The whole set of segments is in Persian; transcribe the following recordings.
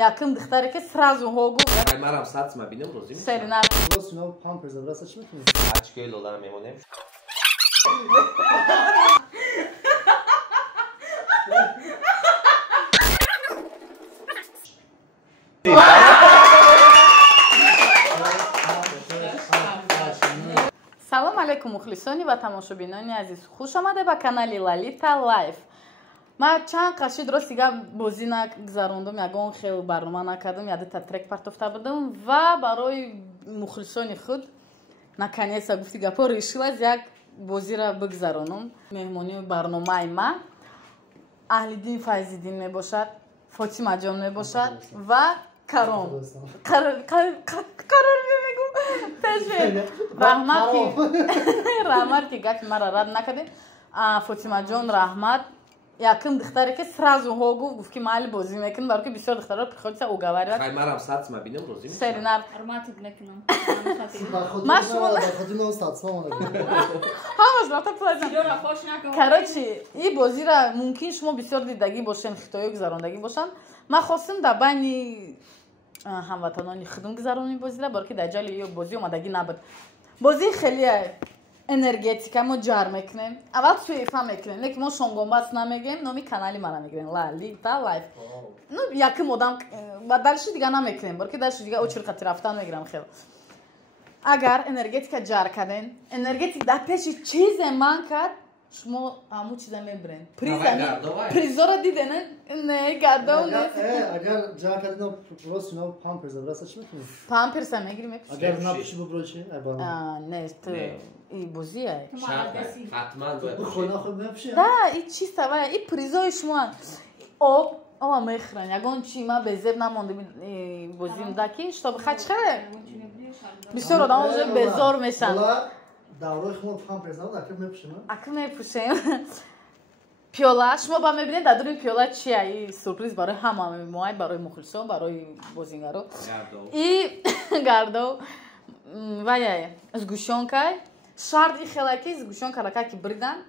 яким духтаре ки сразу ҳогу марам сатма бинем розӣ серинар Синав памперс абраса чӣ мекунӣ? очкои лолара мемонем салом алайкум мухлисони ва тамошобинони азиз, хуш омада ба канали Lalita Life. Ман чанд қашид рост дига бозӣ нагзарондум, ягон хел барнома накардам, ядита трек партофта будам ва барои мухлисони худ наконец-то гуфти гапо решила як бозира бигзаронам. Меҳмони барномаи ма Аҳлиддин Файзиддин мебошад, Фотимаҷон мебошад ва Каром. Карор мегум. Ташвиқ. Раҳмат ки гапи мара рад накардед. Фотимаҷон раҳмат. Яким духтаре ки сразу ҳогу гуфт ки майли бозӣ мекунам, баро ки бисёр духтарро приходится уговаривать. Хай марам сатма бинем розӣ мешавам. Серинар. Арматик накунам. Ман шумо Ходимо сатсмо. ҳамаш рафта пулазам. Короче, и бозира мумкин шумо бисёр дидагӣ бошен, хитоё гузарондагӣ бошанд. Ман хостам дар байни ҳамватанони худам гузароним бозира, баро ки дар ҷали ё бозӣ омадагӣ набуд. Бозӣ хеле энергетика мо ҷар мекунем. Аввал суефа мекунем, лекин мо шонгонбаст намегем, номи канали мара мегирем Lalita Life. Ну яким одам ба далши дига намекунем, баро ки далши дига очерқати рафтан мегирам хел. Агар энергетика ҷар кардем, энергетик дар пеши чизе ман кард, шумо ҳамун чиза мебирен. Призора диден? Не, гардов нест. Агар ҷар кардем, рост синав памперс абраса чӣ мекунӣ? Памперса мегирем мепушем. Агар напуши бубро чӣ? Нест. И бозия. Хатман Хона худ мепуши? Да, и чиста ва и призои шумо. Об, ама мехран. Ягон чи ма безеб намонда бозим даки, што хачхаре. Бисёр одам уже безор мешан. Даврои хумо памперс набуд, аким мепушем? Аким мепушем. Пиёла, шумо ба мебинед дар дуни пиёла чия? И сюрприз барои ҳама мемояд, барои мухлисон, барои бозингаро. И гардов. Ваяй, сгущёнкой. Шарт и хелаки сгущёнка ракаки бридан.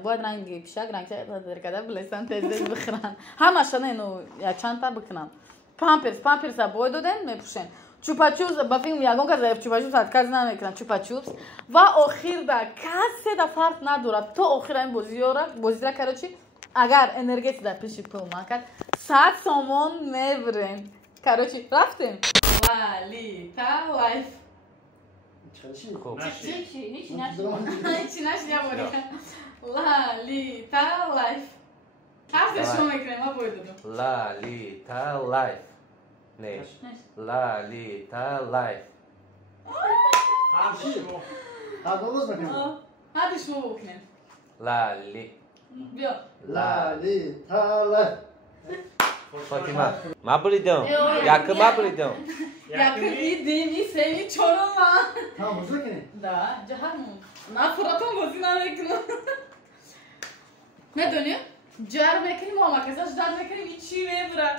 Бояд ранги пишак, ранги када билестан тез бихран. Ҳамаша не, ну я чанта бикунам. Памперса бояд доден, мепушен. Чупа-чупс, ба филм ягон каза чупа-чупс отказ намекунам, чупа-чупс. Ва охир да касе да фарқ надорад. То охир ин бозира короче, агар энергетика дар пеши пул макад, 100 сомон мебирем. Короче, рафтем. Lalita Life. Lalita Life. Ҳарф шумо мекунем, ма бояд додам. Lalita Life. Не. Lalita Life. Ҳардовоз мекунем. Ҳарф шумо бокунем. Биё. Lalita Life. Фотима, ма буридам. Яким ма буридам. Яким дидим, и семи чорома. Ҳам бозӣ мекунем? Да, ҷаҳаннам. Нафуратон бозӣ намекунам. Медонӣ? Ҷар мекунем, омакасаш дар мекунем, и чӣ мебурад?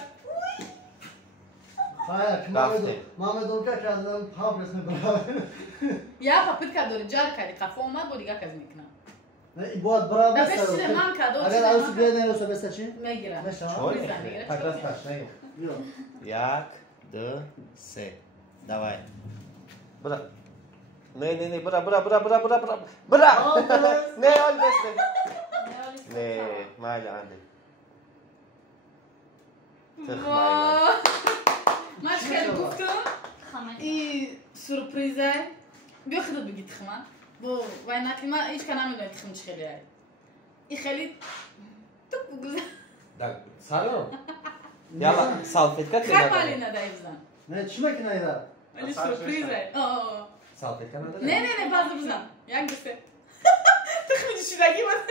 Ман медонам ки казам памперс мебарам. Я папитка дори ҷар карди, қафо омад, бо дига каз мекунам. Бояд бара Да пеш чизе ман кадо агар аси биёд нерӯса беса чӣ? мегирам. Такрас таш мегир. Як, ду, се. Давай. Бра. Не, бра. Бра. Не, олбес не. Не, майли анди. Ман чикари гуфтам? И сюрприза. Биё худат биги тихман. Бо вай накли ман ҳеч ка намедонам тихм чӣ хеле ай. И хеле тук гузар. Да, салом. Яла салфетка тена. Хай мали надай бизан. Не, чӣ мекунай да? Али сюрприза. Салфетка надай. Не, база бизан. Як гуфте. Тихми ҷишидагӣ бад.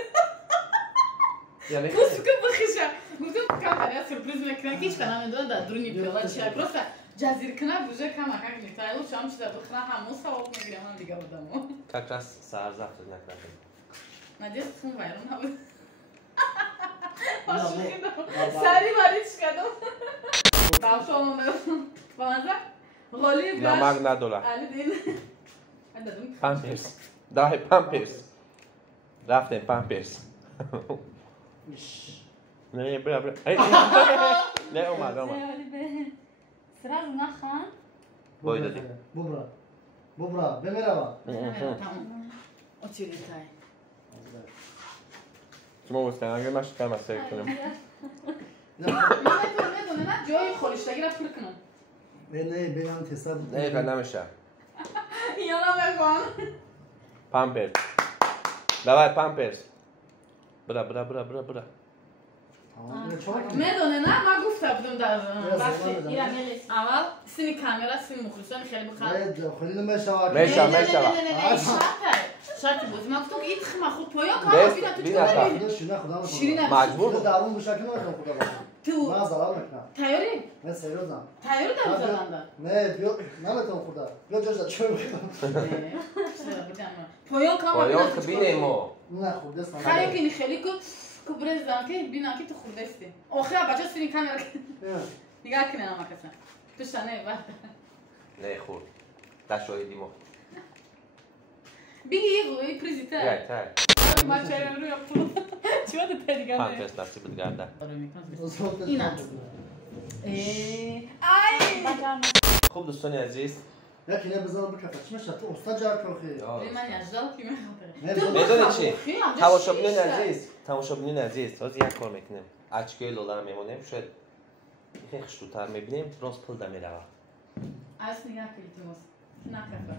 Пусука бихиша. Гуфтам кам я сюрприз мекунам ки ҳеч ка намедонам дар дуруни пиёла чӣ ай. Просто ҷазиркунак бужа кама как мекунам. Лучше ҳам чиза бихӯрам, ҳамон савоб мегирам, ҳам дига будам. Как раз саҳар завтра накрадем. Надеюсь, тихм вайрон набуд. Сари вари чӣ кардам? Тавшо монам. Ба маза? Ғолиб гашт. Намак надора. Али дин. Памперс. Давай памперс. Рафтем памперс. Ne, bra. Ne, Omar. Sıra Runa Khan. Boyda değil. Bubra. Be merhaba. Tamam. O çiğdetay. شما مستقیم من شکر مسئله کنم Ne joy خورشتگی را پر کنم. Ne beyan tesab. نه یکن نمیشه Yana بکن. پامپرز ببر پامپرز برا میدونه نه ما گفته بودم در وقتی اول سینی کامیرا سینی مخلصان خیلی بخواد خیلی نمیشه. نه شرطی بود ما گفتم ایت خما خود پایا کار بینا تو شیرین مجبور دارم بوشک نمیخوام خدا تو من زلال میکنم. تیاری من سریعم. تیاری در زلنده نه بیو نمیتونم خدا. بیو جوجا چه میکنم. پایا کار بینیمو نه خود است. خیلی خیلی کو کبرز دارم که بینا که تو خود استی. آخه بچه سینی کامیرا نگاه کنه نما کسا. توش نه بعد. نه خور تشاهدیمو بگی روی پرزیتر. یا تای ما چه روی پول. چی وقت تدیگه؟ پامپرز نصیب گرده اینا. ای. خوب دوستانی عزیز یکی نه بذارم بکفه چی میشه تو استاد جار کافی. من یجدال کی میخواد. میدونی چی؟ تماشابینین عزیز تازه یک کار میکنیم اچکای لولا رو میمونیم شاید خیلی خشتوتر میبینیم راست پول دمی روه از نگاه کلیتیموس نکفه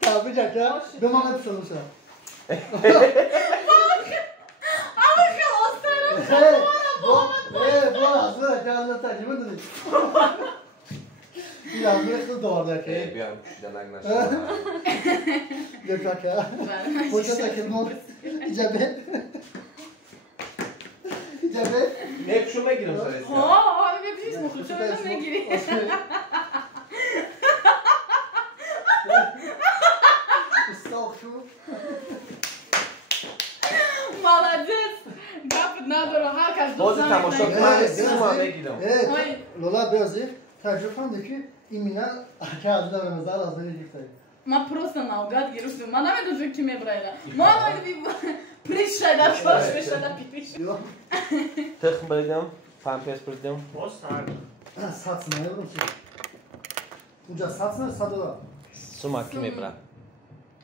Tabii ya. Ben bana bir soru sor. Ama ki ostarım. Bu hazır ya anlatar gibi mi? Ya bir kız doğru ki. bir an kuşiden anlaşıldı Yok ya. Hoca takılma. İcabe. ne yapışıma giriyorsun söylesene Abi bir şey mi? Kuşlarına ne giriyor? Молодец! Gafet nadoro herkes Bozu tamaşa ben sınıma gidiyorum. Evet. Lola Beyazı tecrübem ki imina kağıdı da mezar az beni gitti. Ma просто наугад гирусу. Ма намедонам ки мебрајда. Ма би пришај да почнеш да пипиш. Tık bırdım, pampers bırdım. Satsın ne yapayım? Uca satsın sadola. Sumak kimi bırak?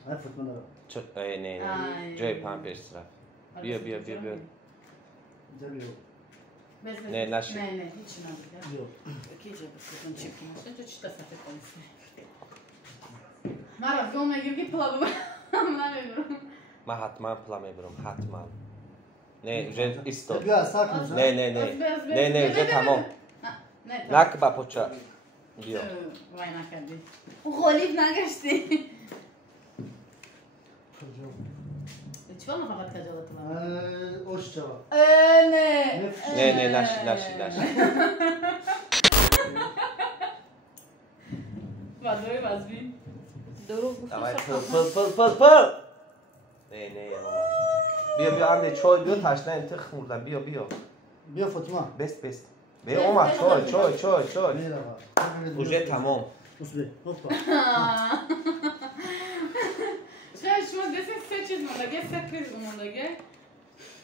Ay futbolu. Çok ne. Joy pampers sıra. Biyo. Tabii Ne naşı? Ne hiç inanmıyorum. yok. Ikice bakıyorum çıkmış. Sen de çıta satı konuşsun. Mara filme girgi plavu. Namıyorum. Ma hatman plamebrum, hatman. Ne ücret isto. Ya sakin. Ne ücret tamam. Ne? Nakba poça. Biyo. Vay nakadi. Ghalib nagaştı. Çiva mı fakat kacalatı var? Hoş cevap. Ne naşı. Vadoy vazbi. Doğru bu. Davay pıl. Ne yapamam. Biyo anne çoy biyo taşlayın tık buradan biyo. Biyo Fatma. Best. Biyo oma çoy. Merhaba. Ücret tamam. Usbe. Hoppa. Şuna desek seçiz mondage, sekriz mondage.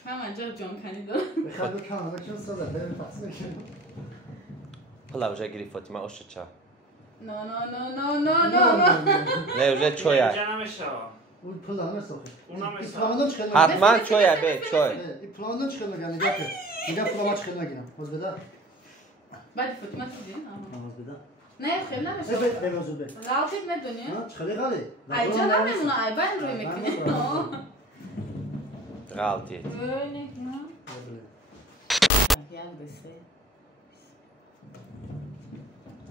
Hemen can kanida. Bexadır kanala kim sada ben tahsil ettim. Pılavca girip Fatima oşça. No. Ne ücret çoya. Bu planı sokuyor. Plandan Hatman çoya be çoy. Plandan çıkıyor yani bakın. Bir plana çıkıyor yine. Hozbeda. بعد Fatima dedin ama. Hozbeda. Ne xeyna meşe? Evet, ben hozbeda. Rahat ne dönüyor? Ha, çıkıyor gali. Ay canım ben buna ay ben rüymek ne? Rahat et. Öyle ne? Gel dese.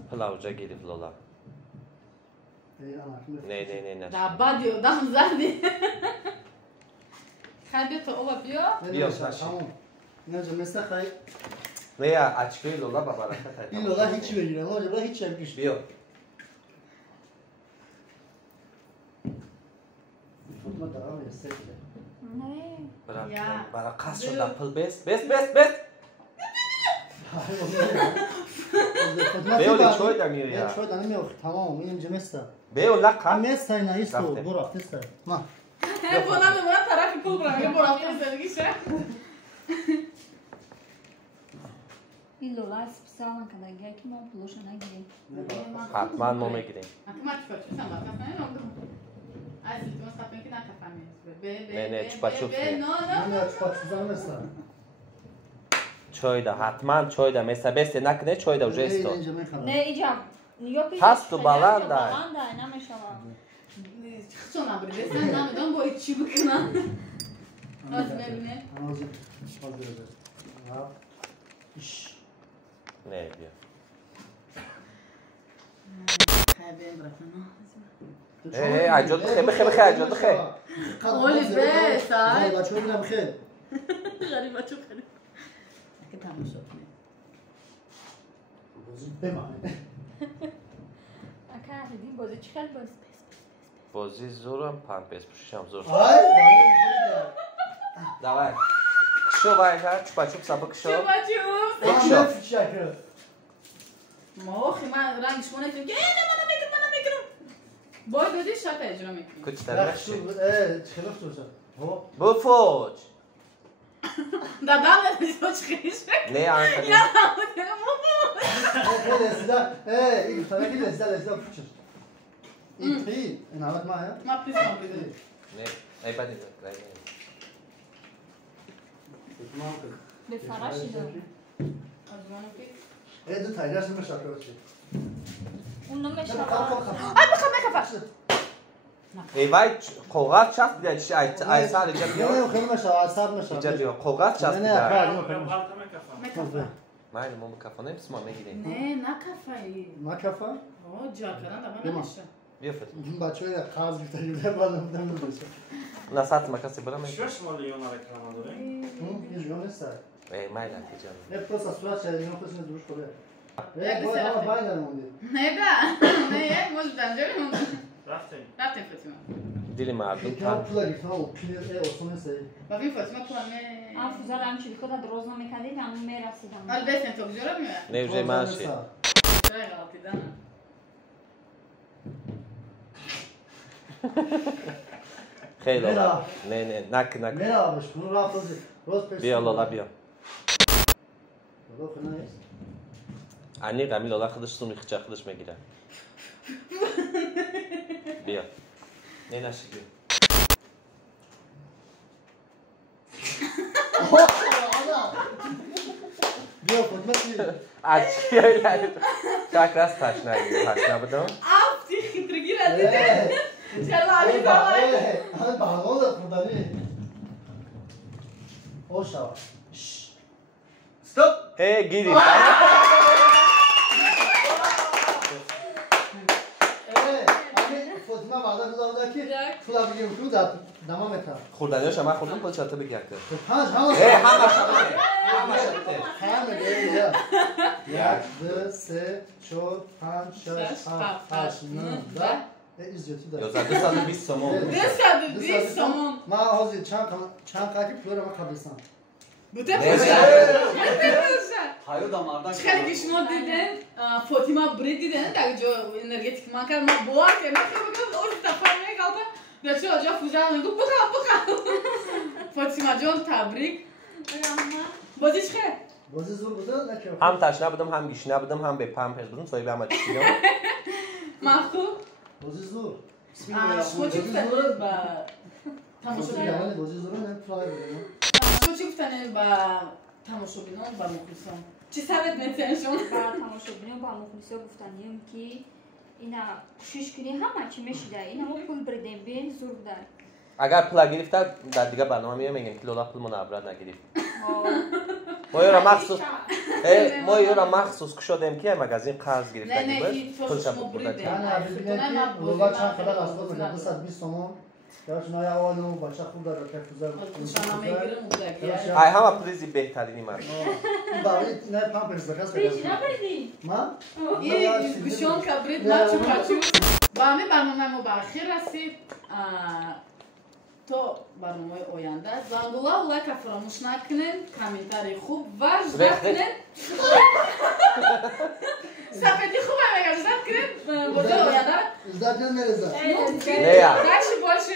Pılavca girip lola. Ne naşı. Da badio dam zadi. Hadi to olabiliyor. Biyo tamam. Nece mesela kay. Veya açkı lola babara. İlla hiç veriyor. Hoca hiç yapmış. Biyo. Fatma devam etsin. Ne? Bırak. Ya. Bana kas şurada pıl bes. Hayır onu بیولی چای در میوی ها چای در نمیوخ تمام این جمسته بیول لقا مسته اینا ایستو برو رفته نه بونم من طرف پول برام برو رفته زندگیشه این لولا سپسالن که دیگه که ما پولوش نگیریم حتما ما میگیریم ما چیکار کنیم از تو مستقیم که نکفهمی نه چوپا چوپ نه چوپا چوپ نمیسته چای ده حتما چای ده مثل بسته نکنه چای ده وجستو نه اینجا هست تو بلنده نمیشه چون نبوده دستن نمیدونم باید چی بکنم از ببینه نه بیا عجل خیلی بخیر عجل بخیر اولی بس های بچه بینم خیلی غریب بچه خیلی که تماشا کنیم بمانه اکه دیدیم بازی چی خیلی بازی زورم پم پیس پوششم زور آی давай کشو وای ها چوپا چوپ سابق کشو چوپا چوپ شکر موخی من رنگش کنه که منو میگیرم باید بدی شرط اجرا میکنی کچ ترشی خلاف تو شد بفوج دادم نمیشه چخیش نه آنکه یا این طرف این لذت پوچش این تری این حالت ما هست ما پلیس ما بیده نه ای بدی به فراشی دارم از منو که دو تایرش نمیشه کنید اون نمیشه آی بخوام نکفش ای وای قوقات چاست بیاد چی ای سال جا نه بیا خیلی میشه اثر میشه جا بیا قوقات چاست نه بیاد نکفه ما اینو ما کافه نمیسم ما میگیریم نه نکفه ما کفا آه جا کردن دابا نمیشه بیا فتو این بچه قرض گرفته یوده بالا نمیشه نه ساعت ما کسی برام شش مالیون رکلام داره اون یه جون است ای مای نتیجه نه پروسه صورت شده اینا پس دوش کنه نه باید اما باید نمونده نه دا نه موز دنجری مون رفتیم رفتیم فاطمه دیلی مردم که هم پولا گرفتن و پیل اصلا سری و ببین فاطمه تو همه ام فوزال هم چیزی کدا دروز نمیکردی همون میرسیدم حال بسن تو بجورا میاد نه وجه ماشی چرا غلطی دارم خیلی نه نک میرا باش کنون رفت روز پیش بیا لالا بیا لالا خونه نیست انی قمی لالا خودش سونی خچه خودش میگیره بیا نه نشی بیا بیا خودمه چی اچی های چک راست تشنه بدم افتی خیترگی را دیده چلا علی بابا همه بحلان داد خودانی خوش شوا ستوب ای گیری فاطمه بعدا گذاشته که فلا بگیم تو در دمامتا خوردنیاش هم خودم پول چطور بگیر کرد پنج همه یک دو سه چهار پنج شش هفت هشت نه ده ایزیتی داره 1120 سومون 220 سومون ما حاضر چند قاکی پول ما قبلستان بوده Hayır damardan خیلی که شما دیدن فاطمه برید دیدن در جو انرژتیک ما کرد ما باور که من خیلی بگم اون تفاهم میگالتا بچه آجا فوزان میگو بکا فاطمه جان تبریک بازی چه بازی زور بوده نکه هم تشنه بودم هم گیشنه بودم هم به پمپرز بودم سایه به همه چیزیم محبوب بازی زور شما چی گفتن با تماشا بازی زور نه فلای بودم شما چی گفتن با تماشا بینان با مخلصان چی سبب نتیشون با تماشا بینان با مخلصا گفتنیم که اینا شش کنی همه چی میشیده اینا ما پول بردیم بین زور در اگر پول گرفته در دیگه برنامه میگم که لولا پول منابرات نگیریم ما یه را مخصوص کشیدیم که مغازین قرض گرفته نه پول شما شما بریده نه ببینید که لولا چند خبر از تو میگم 220 تومان کارش نه اولو بچه خوب داره که فوزا شما میگیرم بوده ای همه پلیزی بهترینی من برای نه پامپرز بکاس پیچ نبردی ما این گوشون کبرید مچو پچو با همین برنامه ما به آخر رسید تا برنامه آینده زنگولا و لایک فراموش نکنین کامنتاری خوب و نکنین سفیدی خوبه میگم زد کرد بوده و یادم İzler diyor ne izler? Ne ya? Дальше больше